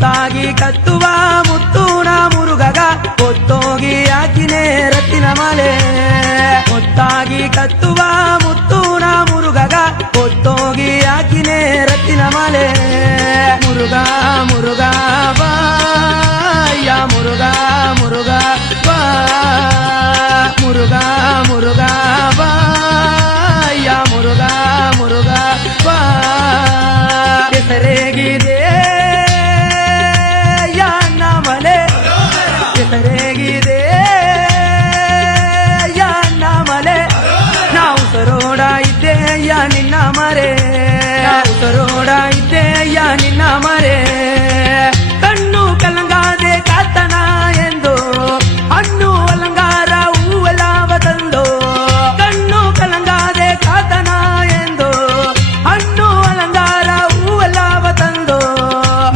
ಮುತ್ತಾಗಿ ಕತ್ತುವ ಮುತ್ತೂನ ಮುರುಗಗ ಒತ್ತೋಗಿ ಹಾಕಿನೇ ರತ್ತಿನ ಮಾಲೆ ಮುತ್ತಾಗಿ ಕತ್ತುವ ಮುತ್ತೂನ ಮುರುಗಗ ಒತ್ತೋಗಿ ಹಾಕಿನೇ ರತ್ತಿನ ಮಾಲೆ ಮುರುಗ ಮುರುಗ ಬಾ ಯಾ ಮುರುಗ ಮುರುಗ ಬಾ ಮುರುಗ ಮುರುಗ ಬಾ ಯಾ ಮುರುಗ ಮುರುಗ ಬಾ ಕೆಸರೇಗಿದೆ ಯಾನ ಮಲೆ ಕೆಸರೇಗಿದೆ ಯಾನ ಮಲೆ ನಾವು ಸರೋಡ ಇದ್ದೆ ಯಾ ನಿನ್ನ ಮರೆ ನಾವು ಸರೋಡ ಇದ್ದೆ ಯಾ ನಿನ್ನ ಮರೆ ಕಣ್ಣು ಕಲಂಗಾದೆ ಕಾತನ ಎಂದು ಹಣ್ಣು ಅಲಂಗಾರ ಹೂವೆಲ್ಲವ ತಂದು ಕಣ್ಣು ಕಲಂಗಾದೆ ಕಾತನ ಎಂದು ಹಣ್ಣು ಅಲಂಗಾರ ಹೂವೆಲ್ಲವ ತಂದು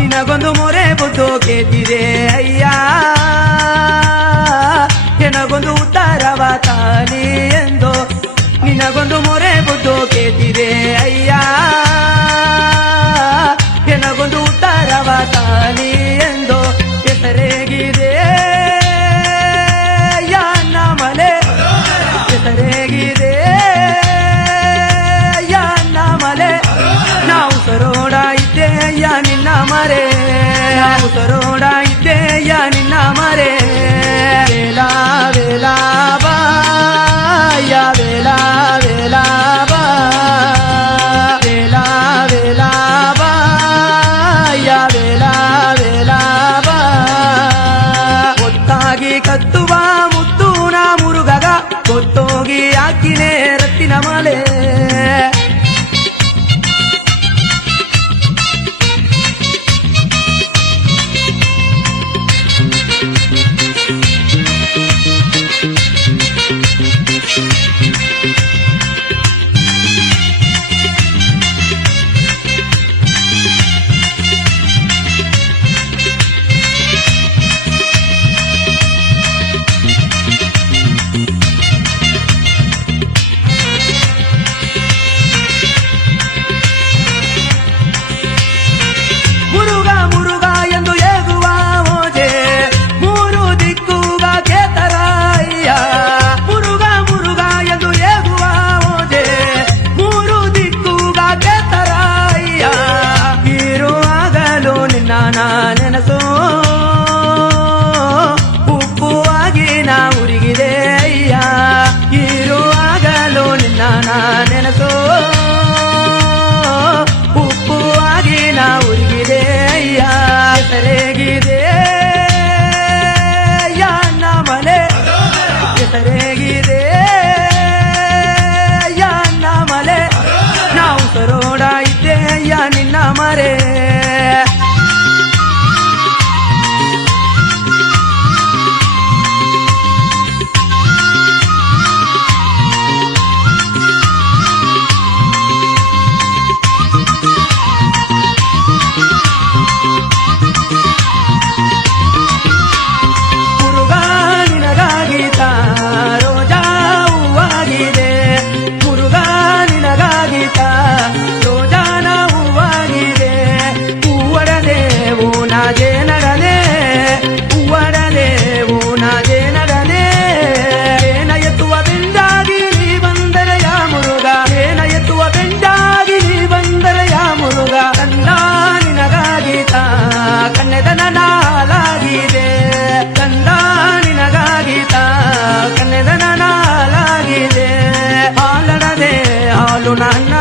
ನಿನಗೊಂದು ಮೊರೆ ಬುದ್ದು ಕೇತಿದೆ ಅಯ್ಯ ನಿನಗೊಂದು ಉತ್ತರವ ತಾಲಿ ಎಂದು ನಿನಗೊಂದು ಮೊರೆ ಬುದ್ದು ಕೇತಿದೆ ಅಯ್ಯ ನಿನಗೊಂದು ಉತ್ತರವ ತಾಲಿ ಎಂದು ಹೆಸರೇಗಿದೆ ಯಾನ ಮಲೆ ಹೆಸರೇಗಿದೆ ಯಾನ ಮಲೆ ನಾವು ಸರೋಡ ಇದ್ದೆ ಯಾ ನಿನ್ನ ಮರೆ ನಾವು ಸರೋಡ ಇದ್ದೆ ಯಾ ನಿನ್ನ ಮರೆ ವೇಲ ವೇಲ ಬಾ ಯಾ ವೇಲ ವೇಲ ಬಾ ವೇಲ ವೇಲ ಬಾ ಯಾ ವೇಲ ವೇಲ ಬಾ ಒತ್ತಾಗಿ ಕತ್ತುವ ಮುತ್ತೂನ ಮುರುಗಗ ಒತ್ತೋಗಿ ಹಾಕಿನೇ ರತ್ತಿನ ಮಾಲೆ ನೆನಸೋ ಉಪ್ಪುವಾಗಿ ನಾ ಉರಿಗಿದೆ ಅಯ್ಯ ಇರುವಾಗಲೂ ನಿನ್ನ ನೆನಸೋ ಉಪ್ಪುವಾಗಿ ನಾ ಉರಿಗಿದೆ ಅಯ್ಯ ಹೆಸರೇಗಿದೆ ಯಾನ ಮಲೆ ಹೆಸರೇಗಿದೆ ಯಾನ ಮಲೆ ನಾವು ಸರೋಡ ಇದ್ದೆ ಯಾ ನಿನ್ನ ಮರೆ ಕನ್ನೆದನಾಲಾಗಿದೆ ಕಂದ ನಿನಗಾಗಿತ ಕನ್ನೆದನಾಲಾಗಿದೆ ಹಾಲಡದೆ ಹಾಲು ನನ್ನ